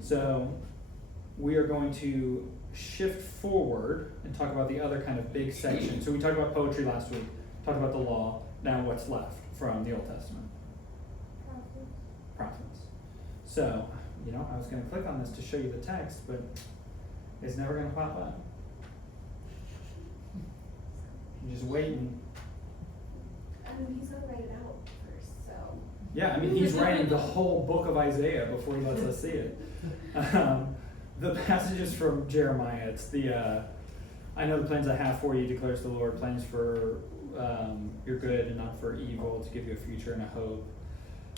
So we are going to shift forward and talk about the other kind of big section. So we talked about poetry last week, talked about the law. Now what's left from the Old Testament? Prophets. So, I was going to click on this to show you the text, but it's never going to pop up. I'm just waiting. He's going to write it out first, so. Yeah, he's writing the whole book of Isaiah before he lets us see it. The passage is from Jeremiah. It's I know the plans I have for you, declares the Lord, plans for your good and not for evil, to give you a future and a hope.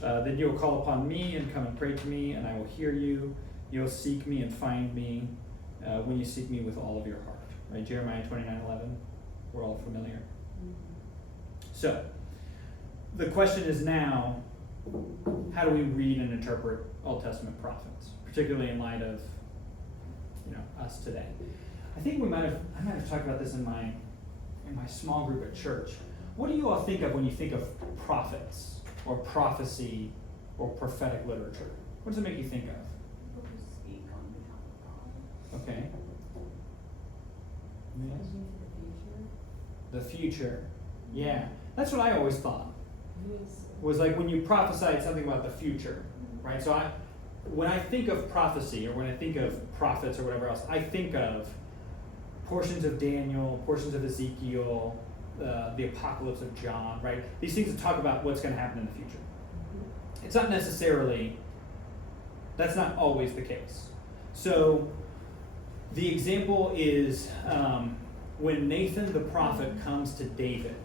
Then you will call upon me and come and pray to me, and I will hear you. You'll seek me and find me when you seek me with all of your heart. Right? Jeremiah 29:11. We're all familiar. So, the question is now, how do we read and interpret Old Testament prophets, particularly in light of, us today? I think I might have talked about this in my small group at church. What do you all think of when you think of prophets or prophecy or prophetic literature? What does it make you think of? People who speak on behalf of God. Okay. Yes. The future. Yeah. That's what I always thought. Was like when you prophesied something about the future, right? So when I think of prophecy, or when I think of prophets or whatever else, I think of portions of Daniel, portions of Ezekiel, the apocalypse of John, right? These things that talk about what's going to happen in the future. It's not necessarily, that's not always the case. So the example is when Nathan the prophet comes to David,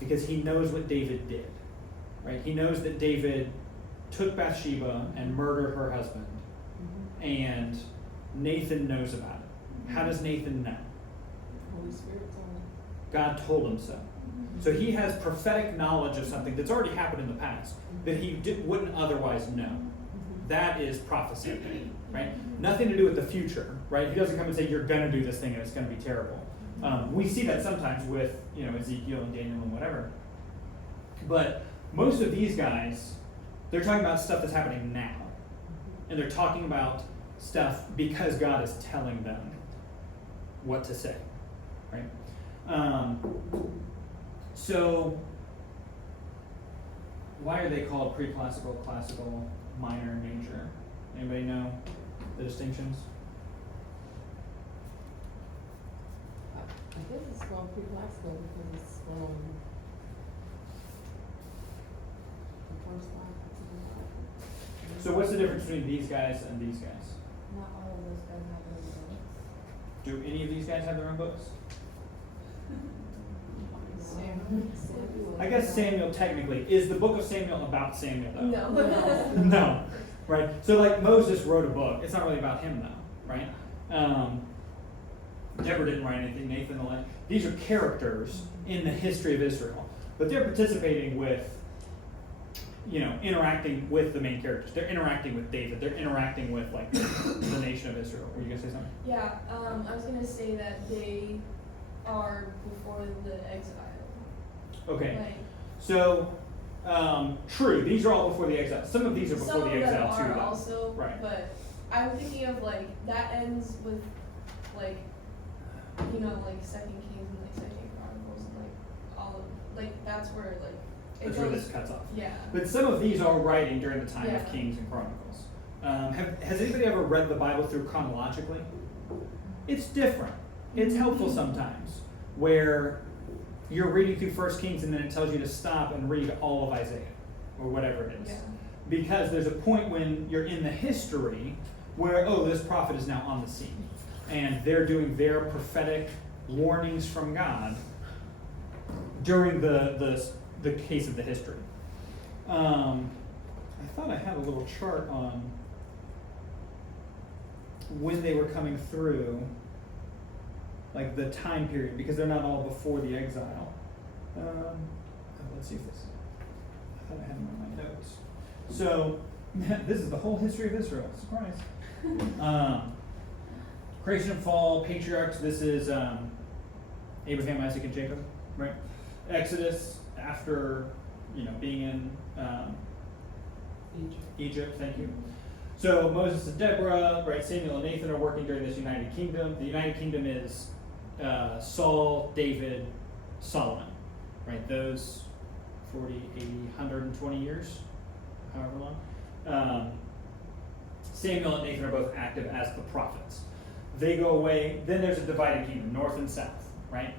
because he knows what David did, right? He knows that David took Bathsheba and murdered her husband, and Nathan knows about it. How does Nathan know? Holy Spirit told him. God told him so. So he has prophetic knowledge of something that's already happened in the past that he wouldn't otherwise know. That is prophecy, right? Nothing to do with the future, right? He doesn't come and say, you're going to do this thing and it's going to be terrible. We see that sometimes with, Ezekiel and Daniel and whatever. But most of these guys, they're talking about stuff that's happening now. And they're talking about stuff because God is telling them what to say, right? So why are they called pre-classical, classical, minor, major? Anybody know the distinctions? I guess it's called pre-classical because it's from the first line to the Bible. So what's the difference between these guys and these guys? Not all of those guys have their own books. Do any of these guys have their own books? Samuel. I guess Samuel technically. Is the book of Samuel about Samuel though? No. No. Right? So like Moses wrote a book. It's not really about him though, right? Deborah didn't write anything, Nathan, these are characters in the history of Israel. But they're participating with, interacting with the main characters. They're interacting with David. They're interacting with the nation of Israel. Were you gonna say something? Yeah, I was gonna say that they are before the exile. Okay. So, true. These are all before the exile. Some of these are before Some the of them exile are too. also, Right. but I'm thinking of that ends with Second Kings and Second Chronicles and all of that's where That's where this cuts off. Yeah. But some of these are writing during the time Yeah. of Kings and Chronicles. Has anybody ever read the Bible through chronologically? It's different. It's helpful sometimes, where you're reading through 1 Kings and then it tells you to stop and read all of Isaiah, or whatever it is. Yeah. Because there's a point when you're in the history where, this prophet is now on the scene. And they're doing their prophetic warnings from God during the case of the history. I thought I had a little chart on when they were coming through, the time period, because they're not all before the exile. Let's see if this. I thought I had them in my notes. So this is the whole history of Israel. Surprise. Creation and fall, patriarchs. This is Abraham, Isaac, and Jacob, right? Exodus after being in Egypt. Thank you. So Moses and Deborah, right? Samuel and Nathan are working during this United Kingdom. The United Kingdom is Saul, David, Solomon, right? Those 40, 80, 120 years, however long. Samuel and Nathan are both active as the prophets. They go away. Then there's a divided kingdom, north and south, right?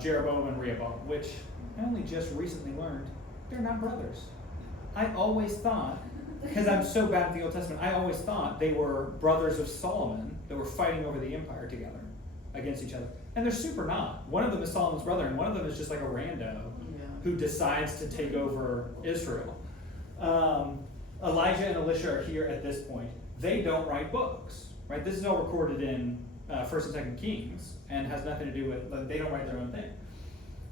Jeroboam and Rehoboam, which I only just recently learned they're not brothers. I always thought, because I'm so bad at the Old Testament, I always thought they were brothers of Solomon that were fighting over the empire together against each other. And they're super not. One of them is Solomon's brother, and one of them is just like a rando who decides to take over Israel. Elijah and Elisha are here at this point. They don't write books, right? This is all recorded in 1st and 2nd Kings and has nothing to do with, like, they don't write their own thing.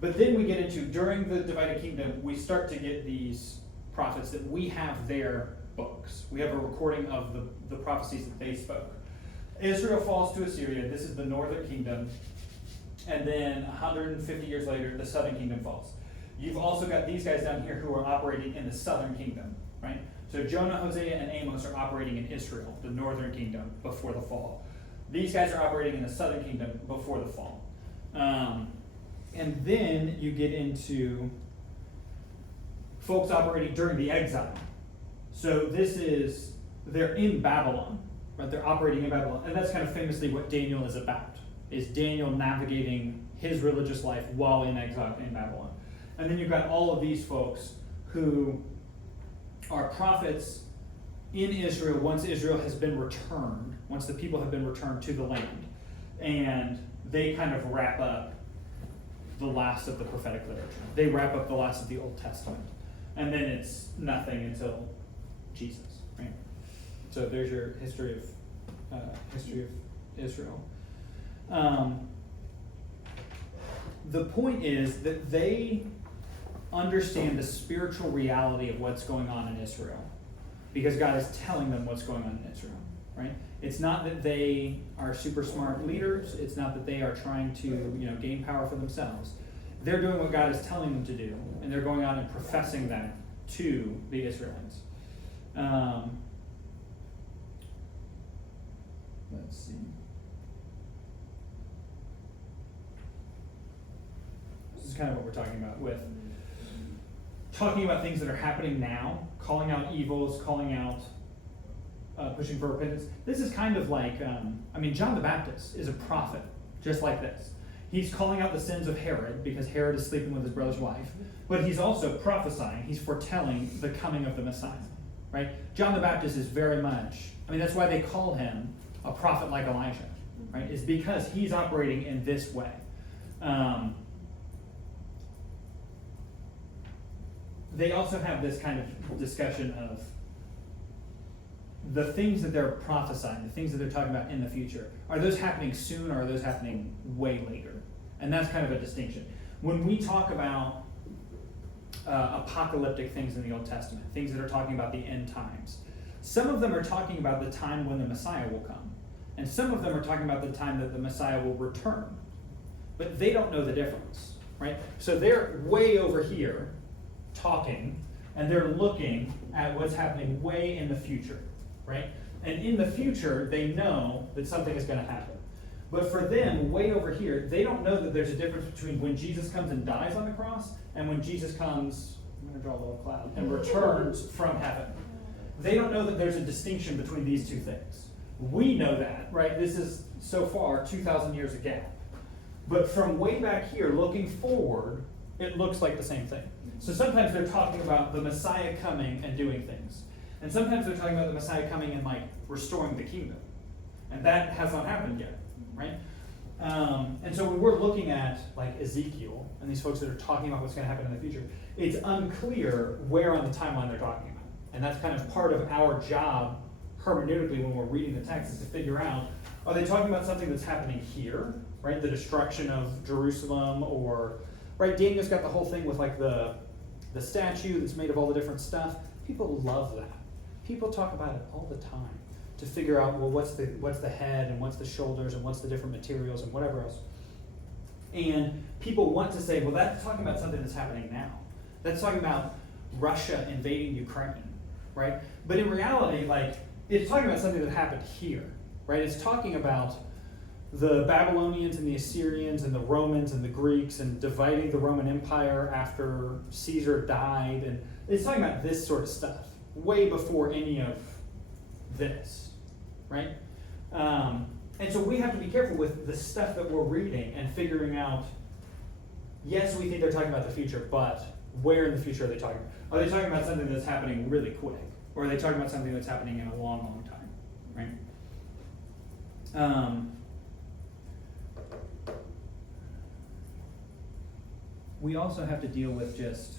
But then we get into, during the divided kingdom, we start to get these prophets that we have their books. We have a recording of the prophecies that they spoke. Israel falls to Assyria. This is the northern kingdom. And then 150 years later, the southern kingdom falls. You've also got these guys down here who are operating in the southern kingdom, right? So Jonah, Hosea, and Amos are operating in Israel, the northern kingdom, before the fall. These guys are operating in the southern kingdom before the fall. And then you get into folks operating during the exile. So they're in Babylon, right? They're operating in Babylon. And that's kind of famously what Daniel is about, is Daniel navigating his religious life while in exile in Babylon. And then you've got all of these folks who are prophets in Israel once Israel has been returned, once the people have been returned to the land. And they kind of wrap up the last of the prophetic literature. They wrap up the last of the Old Testament. And then it's nothing until Jesus, right? So there's your history of Israel. The point is that they understand the spiritual reality of what's going on in Israel because God is telling them what's going on in Israel, right? It's not that they are super smart leaders. It's not that they are trying to, gain power for themselves. They're doing what God is telling them to do, and they're going out and professing that to the Israelites. Let's see. This is kind of what we're talking about with talking about things that are happening now, calling out evils, calling out, pushing for repentance. This is kind of like, John the Baptist is a prophet, just like this. He's calling out the sins of Herod because Herod is sleeping with his brother's wife, but he's also prophesying, he's foretelling the coming of the Messiah, right? John the Baptist is very much, that's why they call him a prophet like Elijah, right? Is because he's operating in this way. They also have this kind of discussion of the things that they're prophesying, the things that they're talking about in the future. Are those happening soon or are those happening way later? And that's kind of a distinction. When we talk about apocalyptic things in the Old Testament, things that are talking about the end times, some of them are talking about the time when the Messiah will come. And some of them are talking about the time that the Messiah will return. But they don't know the difference, right? So they're way over here talking, and they're looking at what's happening way in the future, right? And in the future, they know that something is going to happen. But for them, way over here, they don't know that there's a difference between when Jesus comes and dies on the cross and when Jesus comes, I'm going to draw a little cloud, and returns from heaven. They don't know that there's a distinction between these two things. We know that, right? This is, so far, 2,000 years of gap. But from way back here, looking forward, it looks like the same thing. So sometimes they're talking about the Messiah coming and doing things. And sometimes they're talking about the Messiah coming and restoring the kingdom. And that has not happened yet, right? And so when we're looking at Ezekiel and these folks that are talking about what's going to happen in the future, it's unclear where on the timeline they're talking about. And that's kind of part of our job hermeneutically when we're reading the text is to figure out, are they talking about something that's happening here, right? The destruction of Jerusalem or, right? Daniel's got the whole thing with the statue that's made of all the different stuff. People love that. People talk about it all the time to figure out, well, what's the head and what's the shoulders and what's the different materials and whatever else. And people want to say, well, that's talking about something that's happening now. That's talking about Russia invading Ukraine, right? But in reality, it's talking about something that happened here, right? It's talking about the Babylonians and the Assyrians and the Romans and the Greeks and dividing the Roman Empire after Caesar died. And it's talking about this sort of stuff way before any of this, right? And so we have to be careful with the stuff that we're reading and figuring out, yes, we think they're talking about the future, but where in the future are they talking about? Are they talking about something that's happening really quick? Or are they talking about something that's happening in a long, long time, right? We also have to deal with just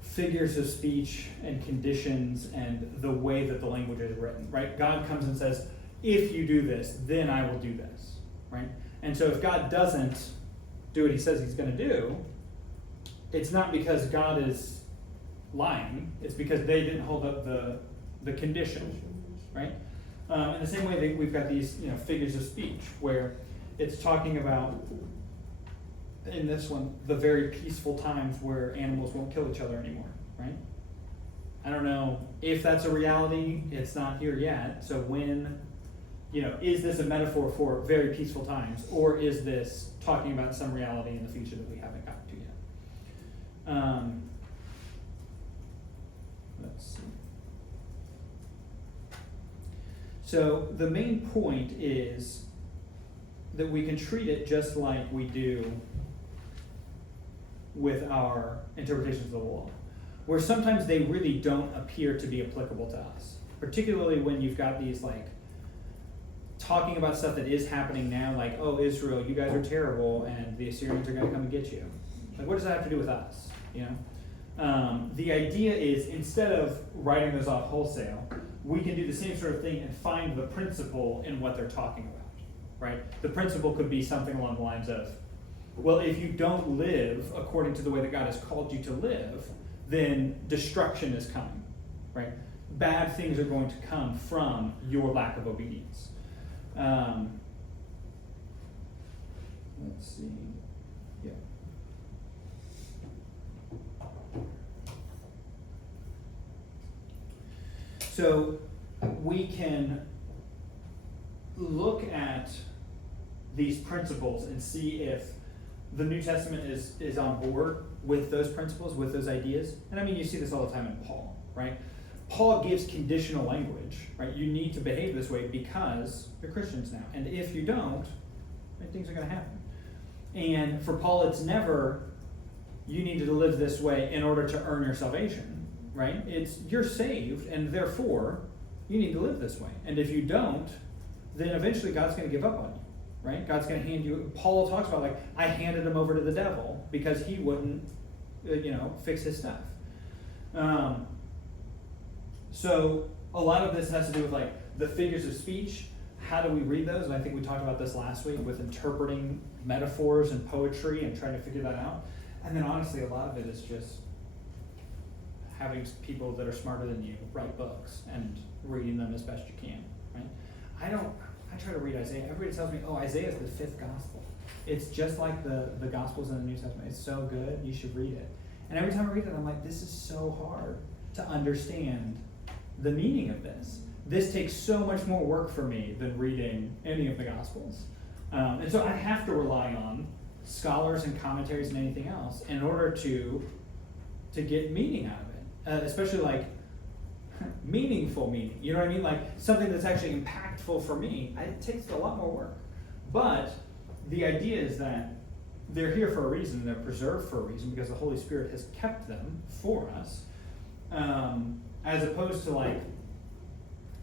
figures of speech and conditions and the way that the language is written, right? God comes and says, if you do this, then I will do this, right? And so if God doesn't do what he says he's going to do, it's not because God is lying, it's because they didn't hold up the condition, right? In the same way that we've got these, figures of speech where it's talking about, in this one, the very peaceful times where animals won't kill each other anymore, right? I don't know if that's a reality, it's not here yet. So when, is this a metaphor for very peaceful times, or is this talking about some reality in the future that we haven't gotten to yet? Let's see. So the main point is that we can treat it just like we do with our interpretations of the law, where sometimes they really don't appear to be applicable to us, particularly when you've got these talking about stuff that is happening now, like, oh, Israel, you guys are terrible and the Assyrians are going to come and get you. Like, what does that have to do with us? The idea is, instead of writing those off wholesale, we can do the same sort of thing and find the principle in what they're talking about, right? The principle could be something along the lines of, well, if you don't live according to the way that God has called you to live, then destruction is coming, right? Bad things are going to come from your lack of obedience. Let's see. Yeah. So we can look at these principles and see if the New Testament is on board with those principles, with those ideas. And I mean, you see this all the time in Paul, right? Paul gives conditional language, right? You need to behave this way because you're Christians now. And if you don't, right, things are going to happen. And for Paul, it's never, you need to live this way in order to earn your salvation, right? It's, you're saved, and therefore, you need to live this way. And if you don't, then eventually God's going to give up on you, right? God's going to hand you, Paul talks about, I handed him over to the devil because he wouldn't, fix his stuff. So a lot of this has to do with the figures of speech. How do we read those? And I think we talked about this last week with interpreting metaphors and poetry and trying to figure that out. And then honestly, a lot of it is just having people that are smarter than you write books and reading them as best you can, right? I try to read Isaiah. Everybody tells me, oh, Isaiah is the fifth gospel. It's just like the Gospels in the New Testament. It's so good, you should read it. And every time I read it, I'm like, this is so hard to understand the meaning of this. This takes so much more work for me than reading any of the Gospels. And so I have to rely on scholars and commentaries and anything else in order to get meaning out of it, especially meaningful meaning. You know what I mean? Something that's actually impactful for me. It takes a lot more work. But the idea is that they're here for a reason. They're preserved for a reason because the Holy Spirit has kept them for us. As opposed to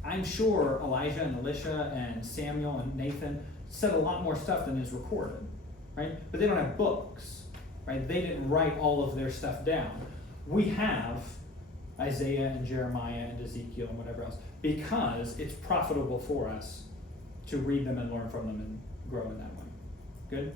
I'm sure Elijah and Elisha and Samuel and Nathan said a lot more stuff than is recorded, right? But they don't have books, right? They didn't write all of their stuff down. We have Isaiah and Jeremiah and Ezekiel and whatever else because it's profitable for us to read them and learn from them and grow in that way. Good?